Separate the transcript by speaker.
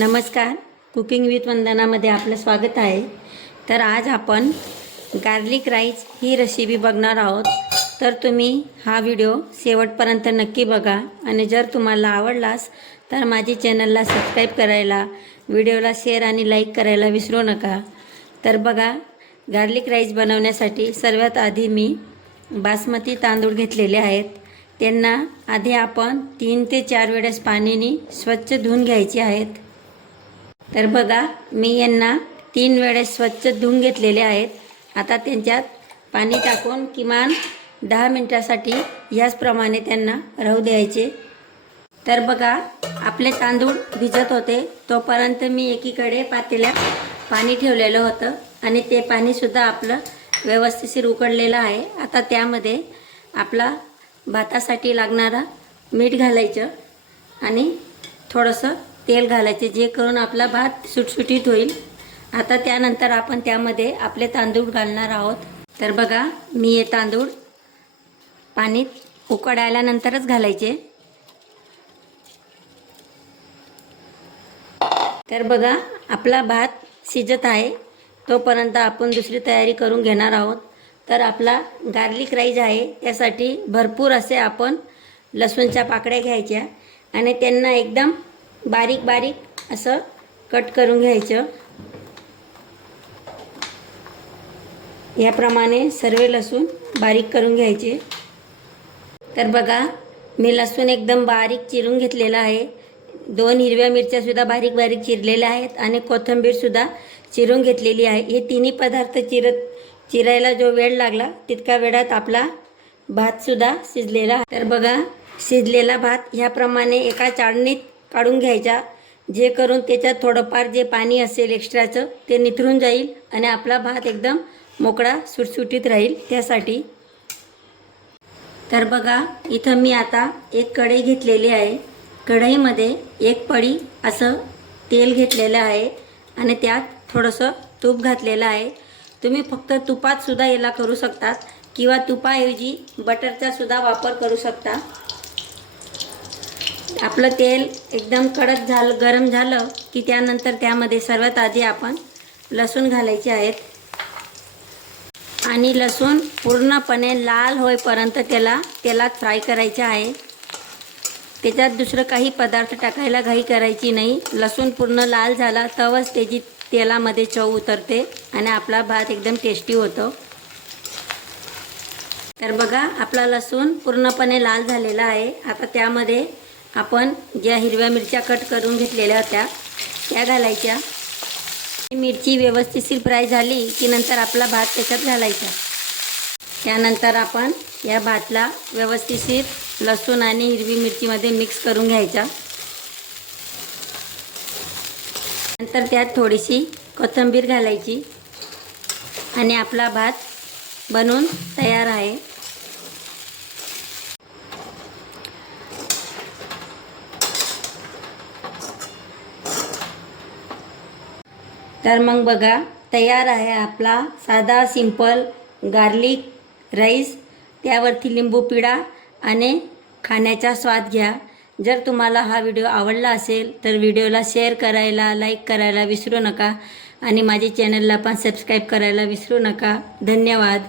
Speaker 1: नमस्कार. Cooking with वंदनामध्ये आपलं स्वागत आहे. तर आज आपण गार्लिक राईस ही रेसिपी बघणार आहोत. तर तुम्ही हा व्हिडिओ शेवटपर्यंत नक्की बघा आणि जर तुम्हाला आवडलास तर माझी चॅनलला सबस्क्राईब करायला व्हिडिओला शेअर आणि लाईक करायला विसरू नका. तर बघा गार्लिक राईस बनवण्यासाठी सर्वात आधी मी बासमती तांदूळ घेतलेले आहेत. त्यांना आधी आपण तीन ते चार वेळेस पाण्याने स्वच्छ धुवून घ्यायचे आहेत. तर बघा मी यांना तीन वेळेस स्वच्छ धुवून घेतलेले आहेत. आता त्यांच्यात पाणी टाकून किमान दहा मिनटासाठी याचप्रमाणे त्यांना राहू द्यायचे. तर बघा आपले तांदूळ भिजत होते. तोपर्यंत मी एकीकडे पातेल्यात पाणी ठेवलेलं होतं आणि ते पाणीसुद्धा आपलं व्यवस्थिशीर उकडलेलं आहे. आता त्यामध्ये आपला भातासाठी लागणारा मीठ घालायचं आणि थोडंसं तेल घालायचे जे करून आपला भात सुटसुटीत होईल. आता त्यानंतर आपण त्यामध्ये आपले तांदूळ घालणार आहोत. तर बघा मी हे तांदूळ पाणीत उकडायल्यानंतरच घालायचे. तर बघा आपला भात शिजत आहे. तोपर्यंत आपण दुसरी तयारी करून घेणार आहोत. तर आपला गार्लिक राईज आहे. त्यासाठी भरपूर असे आपण लसूणच्या पाकळ्या घ्यायच्या आणि त्यांना एकदम बारीक बारीक असं कट करून घ्यायचं. याप्रमाणे सर्व लसूण बारीक करून घ्यायचे. तर बघा मी लसूण एकदम बारीक चिरून घेतलेला आहे. दोन हिरव्या मिरच्यासुद्धा बारीक बारीक चिरलेल्या आहेत आणि कोथिंबीरसुद्धा चिरून घेतलेली आहे. हे तिन्ही पदार्थ चिरत चिरायला जो वेळ लागला तितका वेळात आपला भातसुद्धा शिजलेला आहे. तर बघा शिजलेला भात ह्याप्रमाणे एका चाळणीत काढून घ्यायचा जे करून त्याच्यात थोडंफार जे पाणी असेल एक्स्ट्राचं ते निथरून जाईल आणि आपला भात एकदम मोकळा सुटसुटीत राहील त्यासाठी. तर बघा इथं मी आता एक कढई घेतलेली आहे. कढईमध्ये एक पडी असं तेल घेतलेलं आहे आणि त्यात थोडंसं तूप घातलेलं आहे. तुम्ही फक्त तुपातसुद्धा याला करू शकतात किंवा तुपाऐवजी बटरचासुद्धा वापर करू शकता. आपलं तेल एकदम कडक झालं गरम झालं की त्यानंतर त्यामध्ये सर्वात आधी आपण लसूण घालायचे आहेत. आणि लसूण पूर्णपणे लाल होईपर्यंत त्याला तेलात फ्राय करायचे आहे. त्याच्यात दुसरं काही पदार्थ टाकायला घाई करायची नाही. लसूण पूर्ण लाल झाला तवच त्याची तेलामध्ये चव उतरते आणि आपला भात एकदम टेस्टी होतो. तर बघा आपला लसूण पूर्णपणे लाल झालेला आहे. आता त्यामध्ये आपण ज्या हिरव्या मिरच्या कट करून घेतलेल्या होत्या त्या घालायच्या. मिरची व्यवस्थितशीर फ्राय झाली की नंतर आपला भात त्याच्यात घालायचा. त्यानंतर आपण या भातला व्यवस्थितशीर लसूण आणि हिरवी मिरचीमध्ये मिक्स करून घ्यायचा. नंतर त्यात थोडीशी कोथिंबीर घालायची. आणि आपला भात बनवून तयार आहे. तर मग बघा तयार आहे आपला साधा सिंपल गार्लिक राईस त्यावरती लिंबू पिळा आणि खाण्याचा स्वाद घ्या. जर तुम्हाला हा व्हिडिओ आवडला असेल तर व्हिडिओला शेअर करायला लाईक करायला विसरू नका. आणि माझे चॅनलला पण सबस्क्राईब करायला विसरू नका. धन्यवाद.